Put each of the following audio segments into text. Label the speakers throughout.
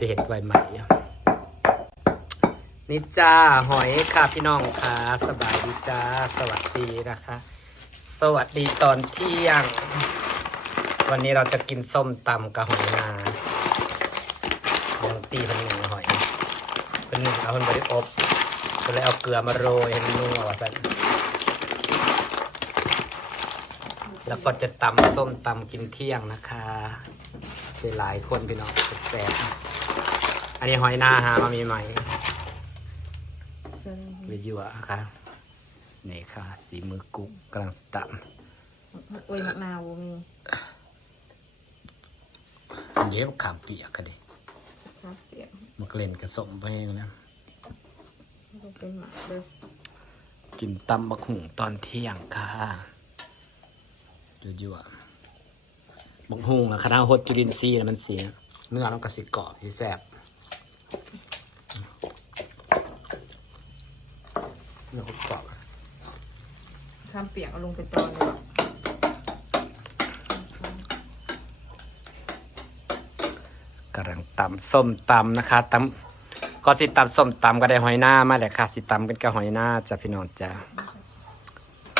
Speaker 1: สิเห็ดไวใหม่นี่จ้าหอยค่ะพี่น้องค่ะ สบายดีจ้า สวัสดีนะคะ สวัสดีตอนเที่ยง วันนี้เราจะกินส้มตำกับหอยนายังตีเป็นหนึ่งหอยเป็นหนึ่งเอาคนบริอบก็เลยเอาเกลือมาโรยให้มันนัวสันแล้วก็จะตำส้มตำกินเที่ยงนะคะเป็นหลายคนพี่น้องแซ่บ อันนี้หอยนาหามามีใหม่วิวยวค่ะนี่ค่ะสีมือกุ๊กกำลังตำ
Speaker 2: โอ้ยมะนาวบ่มี
Speaker 1: เย็บขามเปียกกันดิ
Speaker 2: ครับเปียก
Speaker 1: มันก็เล่นกระสมไปเองนะ
Speaker 2: ต้องเป็นหมักเด้อ
Speaker 1: กินตำบักหุ่งตอนเที่ยงค่ะยั่วๆบักหุ่งอะคณะโฮดจุลินทรีย์น่ะมันเสียเนื้อมันก็สิกรอบสิแซ่บ เนื้อกรอบ
Speaker 2: ข้ามเปียกเอาลงไปตอนเลย
Speaker 1: กำลังตำส้มตำนะคะตำก็สิตำส้มตำก็ได้หอยหน้ามาแหละค่ะ สิตำกันกับหอยหน้าจ้ะพี่น้องจ้ะ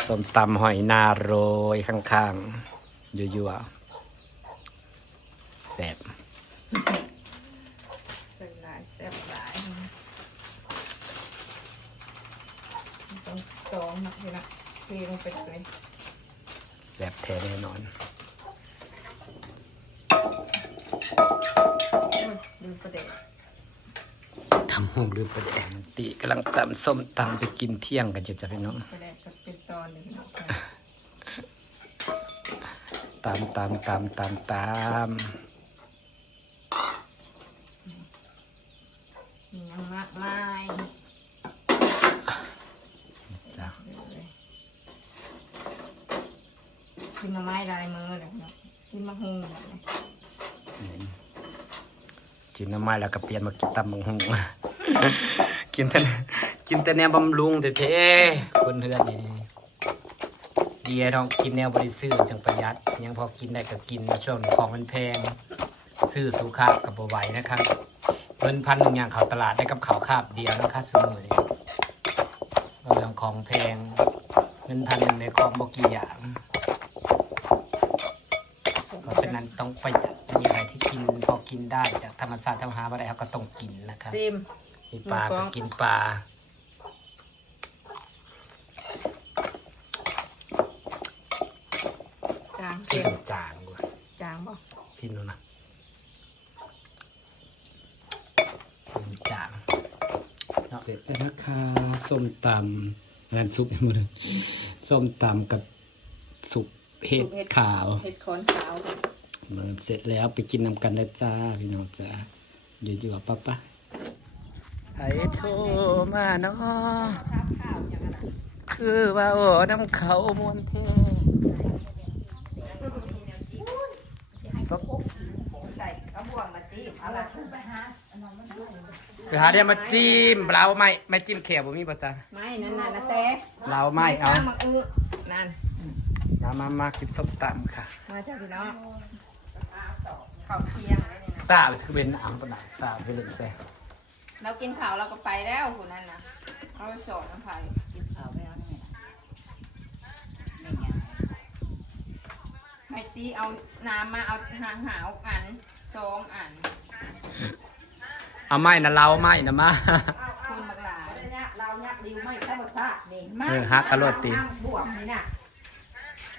Speaker 1: ส้มตำหอยนาโรยข้างๆยั่วๆแซ่บ
Speaker 2: ใส่หลายแซ่บหลาย ต้องตองหมักเลยนะเทลงไปเลย
Speaker 1: แซ่บแท้แน่นอน
Speaker 2: โอ้ยดูประเด็น
Speaker 1: ทำหูลืมประเด็นติกำลังตำส้มตำไปกินเที่ยงกันอยู่จ้ะพี่น้อง
Speaker 2: ประเด็นก็เป็นตอนเลยพี่น้อง
Speaker 1: ตำตำตำตำต
Speaker 2: มียังมากมายำ
Speaker 1: จ้ะ
Speaker 2: กินมาไม้ลายมือเลยเนาะกินมะฮุงเลย
Speaker 1: กินน้ำไม้แล้วก็เปลี่ยนมากินตำบังหูกินแต่กินแต่แนวบำรุงเท่ๆคนเฮือนนี่เดียต้องกินแนวบริสุทธิ์จังประหยัด ยังพอกินได้ก็กินช่วงของมันแพง ซื้อสุขะกับบไหวนะครับเงินพันหนึ่งอย่างเขาตลาดได้กับเขาวคาบเดียวนะคะสมือนี้เรื่องของแพงเงินพันหนึ่งในของบกี่อย่าง เพราะฉะนั้นต้องประหยัดมีอะไรที่ กินพอกินได้จากธรรมชาติธรรมหาอะไรเขาก็ต้องกินนะครับ
Speaker 2: ซิม
Speaker 1: มีปลา
Speaker 2: หมูกร
Speaker 1: ก็
Speaker 2: อบ
Speaker 1: กินปลา
Speaker 2: จาง
Speaker 1: ที่
Speaker 2: เค็ม
Speaker 1: จางด้วย
Speaker 2: จางบ่
Speaker 1: ที่นู่นนะเป็นจางเสร็จแล้วนะคะส้มตำงานซุปหมดเลยส้มตำกับสุกเห็ดขาว
Speaker 2: เห็ดขอนขาว
Speaker 1: มันเสร็จแล้วไปกินนำกันนะจ้าพี่น้องจ้าเดี๋ยวอยู่กับป้าป้าไอ้โทรมาเนาะคือว่าโอ้น้ำเขามวนเทสก
Speaker 2: ใส่กระบวงมาตีเอาละไปหา
Speaker 1: ไปหาเดี๋ยวมาจิ้มเราไม่ไม่จิ้มเขียวบ่มีภาษา
Speaker 2: ไม่นั่นน่ะนะเต้
Speaker 1: เราไม่เอา
Speaker 2: ข้มักอื้อนั่น
Speaker 1: มามามากินส้มตำค่ะ
Speaker 2: มาจ้าพี่น้อง ข้าวเที่ยงไว้นี่นะ
Speaker 1: ตาคือเป็นอ่ำปะนะตาเป็นเล่นแซ่
Speaker 2: เรากินข้าวเราก็ไปแล้วคนนั้นนะเอาไปสอนน้ำไผ่
Speaker 3: กินข้าวไปแล้วนี่ไม่ไง
Speaker 2: ไม่ตีเอาน้ำมาเอาหางหาวอันสองอัน
Speaker 1: เอาไม่นะเราไม่นะมา
Speaker 2: คุณบักหลา
Speaker 3: เนี่ยเราเนี่ยริวไม่ธรรมชาตินี่
Speaker 1: เออฮักกะโลดติ
Speaker 3: นั่งบวกนี่น่ะ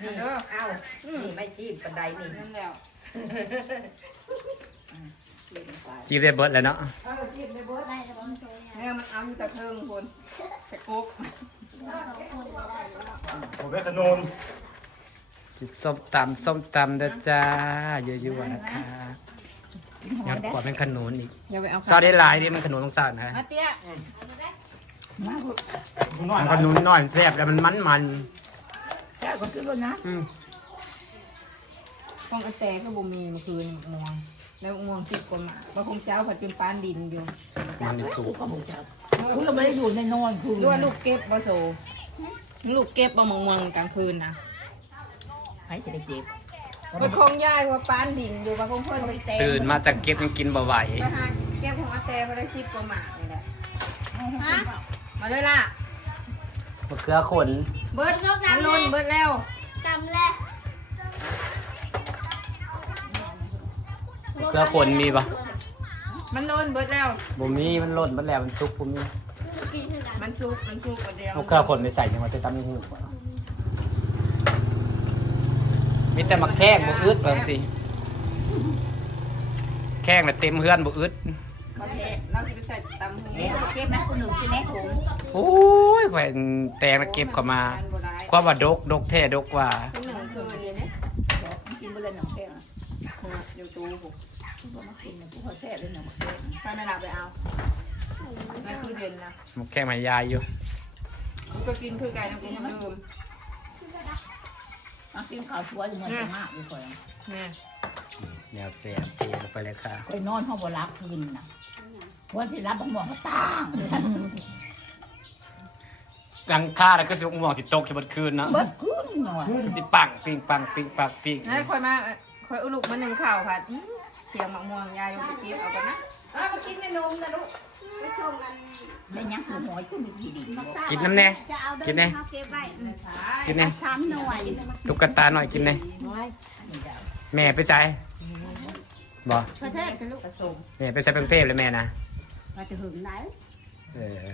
Speaker 3: นี่เอานี่ไม่จีบปันไดนี่
Speaker 2: นั่นแล้ว
Speaker 1: จีเรเบิร์ดแล้วเนาะ
Speaker 3: เอาจีบในบัวได้แต่ว่ามันโต
Speaker 2: เนี่ยมันเอาอยู่แต่เพิ่งคนไปกุ๊ก
Speaker 4: ผมเป็นขนุน
Speaker 1: จิบส้มตำส้มตำเด้อจ้าเยอะๆนะคะยอดกว่าเป็นขนุนอีก
Speaker 2: อย่าไปเอา
Speaker 1: ซอสได้หลายดิมันขนุนต้องซาดนะ
Speaker 2: มาเตี้ย
Speaker 1: มันขนุนน้อยแซ่บแล้วมันมันมัน
Speaker 3: แก้วก็คือว่านะ
Speaker 1: อืม
Speaker 2: ฟองกระแตก็บ่มีเมื่อคืนมวงแล้วมวงสิบคนมาบางคงเจ้าผัดเป็นปานดินอยู่
Speaker 1: มันมีสูง
Speaker 3: ก็บอกจะคุณก็ไม่ได้อยู่ในนอนคุณ
Speaker 2: หรือว่าลูกเก็บบ่โซลูกเก็บบ่มองมองกลางคืนนะ
Speaker 3: ใครจะได้เจ็บ
Speaker 2: มันคงย่ายว่าปานดินอยู่บางคงเพิ่นไปแตะ
Speaker 1: ตื่นมาจากเก็บยังกินบ่ไหว
Speaker 2: ไปหาเก็บของอาเต้เขาได้ชิปกว่าหมานี่แหละมาเลยล่ะ
Speaker 1: มะเขือขน
Speaker 2: เบิร์ดมันลุนเบิร์ดแล้ว
Speaker 4: จำแรก
Speaker 1: มะเขือขนมีปะ
Speaker 2: มันลุนเบิร์ดแล้ว
Speaker 1: บ่มีมันหล่นมันแล้วมันซุกบ่มี
Speaker 4: กินเท่านั้น
Speaker 2: มันซุกมันซุกกว่าเดียว
Speaker 1: มะเขือขนไปใส่ยังว่าจะตำให้หูบ่มีแต่มะแข้งบ่อึดว่าสิแข้งน่ะเต็มเฮือนบ่อึด
Speaker 2: เขาเทเราจะไปใส่ตำหู
Speaker 3: เอ๊ะเก็บไหมคุณหนูกินไหมถุง
Speaker 1: โอ้ยแขวนแตงน่ะเก็บเข้ามา
Speaker 2: อันโบราณ
Speaker 1: ความว่าดกดกแท้ดกว่า
Speaker 2: เป็นหนึ่งคืนเลยเนี่ย
Speaker 3: กินไปเลยหนังแข็ง
Speaker 2: อยู่ตู้ผม
Speaker 3: กูมากินกูขอแท้เลยหนังแข็ง
Speaker 2: ไปไม่หลับไปเอานั่นคือเด่นนะ
Speaker 1: มะแข้งมันยายอยู่
Speaker 2: มันก็กินคือไก่น้ำกินน้ำดื่ม
Speaker 3: อะกินข้าวสวยเหมือนกันมากดีกว่า
Speaker 2: เนี่ย
Speaker 1: แนวแซ่บเทลงไปเลยค่ะ
Speaker 3: คอยนอนห้องบรับคืนนะวันที่รับบังหมอกเขาตั้ง
Speaker 1: หลังคาแล้วก็สิม่วงสิตกสิบัดคืนเนาะ
Speaker 3: เบิดคืนหน่อย
Speaker 1: สิปังปิงปังปิงปังปิง
Speaker 2: นะคอยมาคอยอุลุกมาหนึ่งข่าวค่ะอื้อ เสียงมะม่วงยายเอาไปเก็บเอากันนะอ้าวมากินในนมนะลูก
Speaker 4: ไปส่งกัน
Speaker 3: ไม่ยังสูหอยขึ้นมีทีดี
Speaker 1: กินน้ำแน่
Speaker 4: จะเอาเดิ
Speaker 1: กินแน่
Speaker 4: เขาเก็บไว้
Speaker 1: กินแน่
Speaker 4: ซ้ำหน่วย
Speaker 1: ตุ๊กตาหน่อยกินแน่แม่ไปใส่บ่
Speaker 4: ประเทศกันลูก
Speaker 3: ผสม
Speaker 1: แม่ไปใส่กรุงเทพเลยแม่นะ
Speaker 4: มาจะหึงไหน
Speaker 1: เออ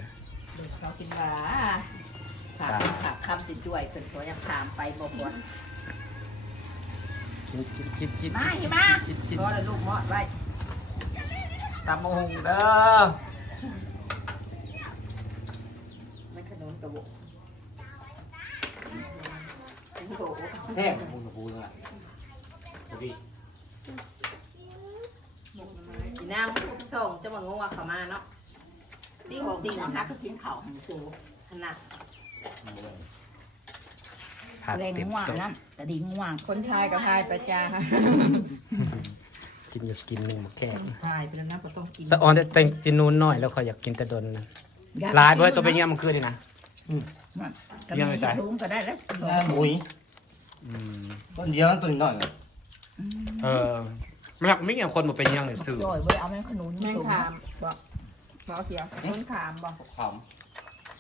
Speaker 3: เขากินว่าถามถามคำติดด้วยเป็นตัวยังถามไปบอกว่า
Speaker 1: กินจิบจิบจิบ
Speaker 3: มาหิมะ
Speaker 1: จิบจิบ
Speaker 3: ก็เลยลูกมอดไว้
Speaker 1: ตำมะฮงเด้อ
Speaker 3: ไม่ขนมตะบุกโถ
Speaker 1: แซ่บพูนพูนอะพี่
Speaker 3: กินน้ำส่งจะมางัวเขามาเนาะติ้งติ้งฮักก็กินข้าวของสูขนาด
Speaker 1: ผัด
Speaker 3: แรง
Speaker 1: เต็ม
Speaker 3: ง่วง
Speaker 1: โต๊ะ
Speaker 3: นั่นกระดิ่งง่วง
Speaker 2: คนไทยกับไทยประจา
Speaker 1: กินอยู่กินหนึ่งมะแข้ง
Speaker 3: ใช่ไปแล้วนะก็ต้องกิน
Speaker 1: สะออนแต่แต่งจินนูนหน่อยแล้วเขาอยากกินแต่ดนนะลายเบิดตัวเป็นเงี้ยมันคือดินะ
Speaker 3: กระดิ่งใส่ถุงก็ได้แล้ว
Speaker 5: หน้าหมุย
Speaker 1: อืม
Speaker 5: ต้นเดียวต้นหน่อย
Speaker 1: เออมันอยากมีอย่างคนมาเป็นเงี้ยเลยสื่อ
Speaker 3: จ่อยบ่เอาแม่ขนุน
Speaker 2: แมงขามบอกบอกเขียวแมงขามบอก
Speaker 5: ขาม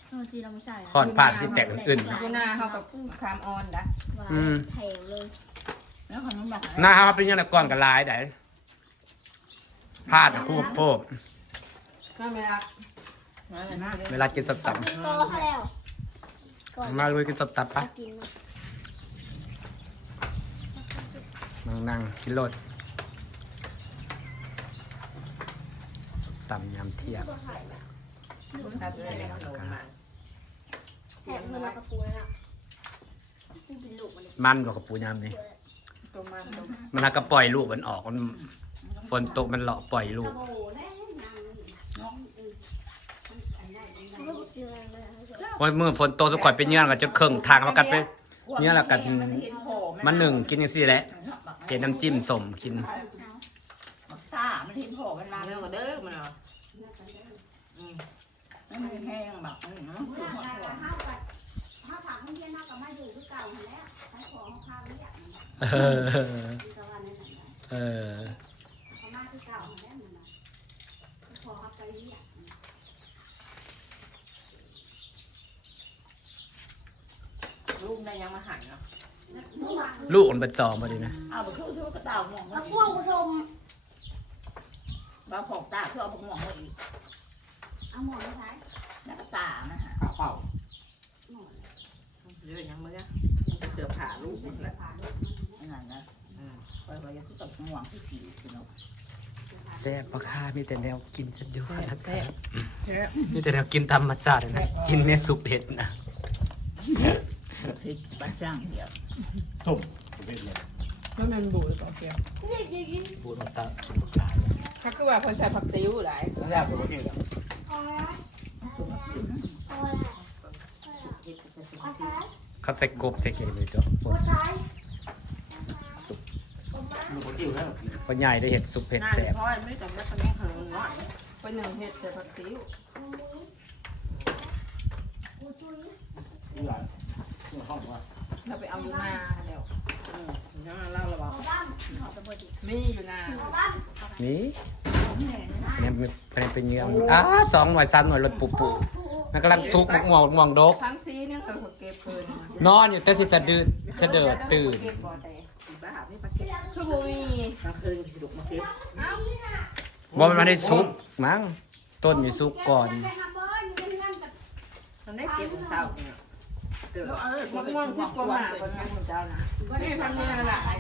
Speaker 4: เออทีเราไม่ใส่
Speaker 1: คอนผ่านสิแตกอื่น
Speaker 2: อยู่หน้าเขากับขามออนนะ
Speaker 1: อืม
Speaker 4: แพงเลย
Speaker 3: แล้วขนุนแบบ
Speaker 1: ๆหน้าเขาเป็นเงี้ยก่อนกับลายได้พลาดนะคู่กับโคบ
Speaker 2: ไม่ไม่รัก
Speaker 1: เวลากินสดตับ
Speaker 4: ก็แล้วก่อน
Speaker 1: มาเลยกินสดตับปะ
Speaker 4: กิน
Speaker 1: นั่งนั่งกินรถต่ำยำเที่ยง
Speaker 4: แถมเงินเรากระปุกแล้วกูเป็นลูกมัน
Speaker 1: มันกว่ากับปูยำนี่
Speaker 2: ตัวมันตัว
Speaker 1: มันหักก็ปล่อยลูกมันออกมันฝนตกมันเลาะปล่อยลูก
Speaker 4: โอ้แน่นางลูกเสือเลย
Speaker 1: ว่าเมื่อฝนตกสุกข่อยเป็นเงี้ยก็จะเครื่องทางมากันไปเงี้ยละกัน มันหนึ่งกินอย่างซี่แหละเจน้ำจิ้มสมกิน
Speaker 3: ตามันเห็นโผล่มันมา
Speaker 2: มา
Speaker 3: เรื่
Speaker 2: เรื่
Speaker 3: อ
Speaker 2: อง ง
Speaker 3: ก็
Speaker 2: ก็
Speaker 3: เด้
Speaker 2: เด้
Speaker 3: อ
Speaker 2: อมันเอา
Speaker 3: มัน แห้งแบบนี้เนาะ
Speaker 4: ถ้าถามเพื่อนๆนอกกับมาอยู่คือเก่าแล้วใช้ของข้าวเนี่ย
Speaker 1: เออ
Speaker 4: ตะวันนั้น
Speaker 1: เออ
Speaker 4: เขามาคือเก่าแล้วมันขอเอาไปเนี่ย
Speaker 3: ลูกได้ยังมาหันเนาะ
Speaker 1: ลูกมันเป็นซองมาดีนะ
Speaker 3: เอาไปคือคือกระเต่ามอง
Speaker 4: แล้วพวกผสม
Speaker 3: บางผงตาคือเอาผงมองมาอีก
Speaker 4: เอาหมอนมาใช้
Speaker 3: แล้วก็ตานะฮะ
Speaker 5: ข้าวเปล่า
Speaker 4: หมอน
Speaker 3: เรื่องยังไม่ได้เสือผ่าลูกนี่แหละนั่นนะไปไปยังต้องม่วงที่สีคือเนาะ
Speaker 1: แซ่บปะค่ามีแต่แนวกินจะอยู่นะครับ
Speaker 2: แซ่บ
Speaker 1: มีแต่แนวกินธรรมชาตินะ กินในสุปเห็ดนะ
Speaker 3: คือบ้านจ้างเดียว
Speaker 5: ตุ่มเป็นเลย
Speaker 2: ไม่เป็นบูดบอกเขียว
Speaker 1: พูดมาซะกินบักหลาย
Speaker 2: ถ้าคือว่าคนใส่ผักติ้วหลาย
Speaker 5: แล้วแรกผมก็กินแล้ว
Speaker 4: พอแล้ว พอแล้วพอแล้ว
Speaker 1: เขาใส่กบใส่เกลือเลยตัว
Speaker 4: พอแล้ว
Speaker 1: สุป
Speaker 5: มันก็กินแล้ว
Speaker 1: พ่อใหญ่ได้เห็ดสุปเห็ด
Speaker 3: น่า
Speaker 1: แซ่
Speaker 3: จะ
Speaker 1: บ
Speaker 3: พ่อไม่จำเป็นต้องขนุนน้อย
Speaker 2: คนหนึ่งเห็ดใส่ผักติ้ว
Speaker 4: กูจุ้ย
Speaker 5: นี่หลานนี่ห้องว่า
Speaker 2: เราไปเอาอยู่นาเดี๋ยว
Speaker 3: อืมน่าเล่าระบา
Speaker 4: เอาบ้านเอาตะบดดิ
Speaker 2: มีอยู่นา
Speaker 4: เอาบ้าน
Speaker 1: นี่คะแนนคะแนนเป็นเงื่อมอ้าสองหน่วยซ้ำหน่วยรถปูปู มันกำลังซุกมะม่วงมะม่วงดก
Speaker 2: ทั้งซีเนี่ยเขาเก็บคืน
Speaker 1: นอนอยู่แต่สิจะดื้อจะเดิดตื่น
Speaker 2: เก็บบ่ได้
Speaker 6: บ้าไม่ปลาเก็บ
Speaker 2: คือบ่มี
Speaker 6: กลางคืนสนุกมาเก็บ
Speaker 1: ว่ามันไม่ได้ซุกมั้งต้นอยู่ซุกก่อน
Speaker 6: มันได้เก็บของเช้าเนี่ยเกิด
Speaker 2: มะม่วงที่กว่าหมาคนงานของเจ้านะนี่ทำเนี่ยหลาย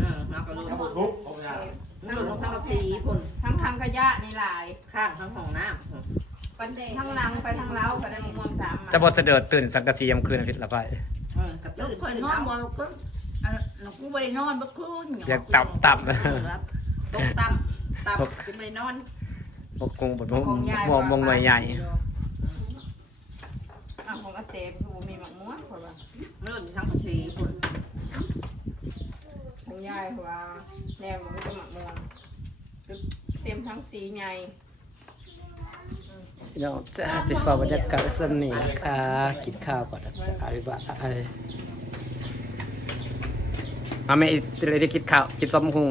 Speaker 6: เออมากระโดด
Speaker 5: น้ำมันทุบเอาไปอะ
Speaker 6: นั่งลงทั้งสีคน
Speaker 2: ทั้งทางขยะนี่หลาย
Speaker 6: ข้างทั้งห้องน้
Speaker 2: ปันทั้งลังไปทั้งเล้าก็ได้มะม่วงสาม
Speaker 1: จะบดเสด็จตื่นสังกะสียามคืนอาทิตย์ละไปำ
Speaker 6: เออกระ
Speaker 3: แล้ว
Speaker 6: ตื้น
Speaker 3: คอยนอนบ่ก็อันนั้นกูไปนอนบ่คืน
Speaker 1: เสียงตับตับ
Speaker 6: ตกต่ำต่ำขึ้นไปนอน
Speaker 1: พวกกงบดมวงวงหน่วยใหญ่
Speaker 2: อะของอาเต้คือบ่มีมะม่วงเพราะว่า
Speaker 6: เลื่อนทั้งสีคน
Speaker 2: ของยายเพราะว่าแนวมันก็มะม่วงเต็มทั้งสีใหญ่
Speaker 1: พี่น้องจ้าสิฟ้าบรรยากาศสนี่นะคะกินข้าวก่อนนะจ้าอาริบะไอมาไม่อะไรที่กินข้าวกินซ้อมหุ
Speaker 2: ง